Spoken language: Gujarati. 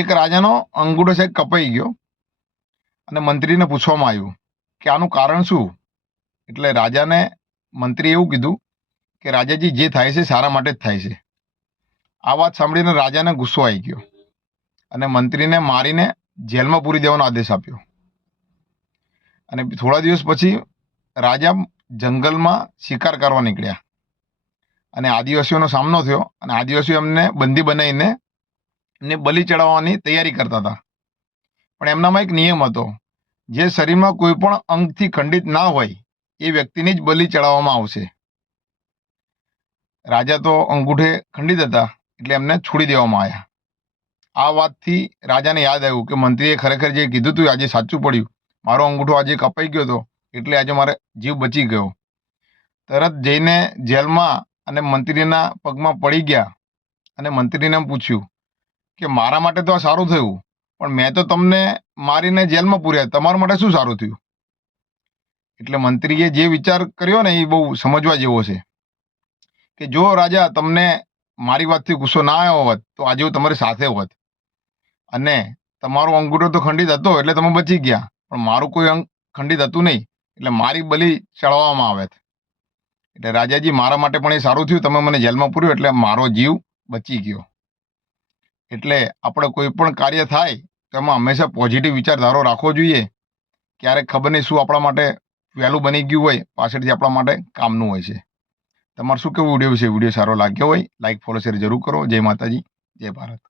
એક રાજાનો અંગૂઠો સાહેબ કપાઈ ગયો અને મંત્રીને પૂછવામાં આવ્યું કે આનું કારણ શું. એટલે રાજાને મંત્રીએ એવું કીધું કે રાજાજી, જે થાય છે સારા માટે જ થાય છે. આ વાત સાંભળીને રાજાને ગુસ્સો આવી ગયો અને મંત્રીને મારીને જેલમાં પૂરી દેવાનો આદેશ આપ્યો. અને થોડા દિવસ પછી રાજા જંગલમાં શિકાર કરવા નીકળ્યા અને આદિવાસીઓનો સામનો થયો અને આદિવાસીઓ એમને બંદી બનાવીને એમને બલિ ચડાવવાની તૈયારી કરતા હતા. પણ એમનામાં એક નિયમ હતો, જે શરીરમાં કોઈ પણ અંગથી ખંડિત ના હોય એ વ્યક્તિને જ બલિ ચડાવવામાં આવશે. રાજા તો અંગૂઠે ખંડિત હતા એટલે એમને છોડી દેવામાં આવ્યા. આ વાતથી રાજાને યાદ આવ્યું કે મંત્રીએ ખરેખર જે કીધું હતું આજે સાચું પડ્યું. મારો અંગૂઠો આજે કપાઈ ગયો હતો એટલે આજે મારે જીવ બચી ગયો. તરત જઈને જેલમાં અને મંત્રીના પગમાં પડી ગયા અને મંત્રીને પૂછ્યું કે મારા માટે તો આ સારું થયું, પણ મેં તો તમને મારીને જેલમાં પૂર્યા, તમારા માટે શું સારું થયું? એટલે મંત્રીએ જે વિચાર કર્યો ને એ બહુ સમજવા જેવો છે કે જો રાજા તમને મારી વાતથી ગુસ્સો ના આવ્યો હોત તો આજે હું તમારી સાથે હોત અને તમારો અંગૂઠો તો ખંડિત હતો એટલે તમે બચી ગયા, પણ મારું કોઈ અંગ ખંડિત હતું નહીં એટલે મારી બલિ ચડાવવામાં આવે. એટલે રાજાજી, મારા માટે પણ એ સારું થયું, તમે મને જેલમાં પૂર્યો એટલે મારો જીવ બચી ગયો. એટલે આપણે કોઈ પણ કાર્ય થાય તો એમાં હંમેશા પોઝિટિવ વિચારધારો રાખવો જોઈએ. ક્યારેક ખબર નહીં શું આપણા માટે વહેલું બની ગયું હોય, પાછળથી આપણા માટે કામનું હોય છે. તમારે શું કેવું વિડીયો છે? વિડીયો સારો લાગ્યો હોય લાઈક, ફોલો, શેર જરૂર કરો. જય માતાજી, જય ભારત.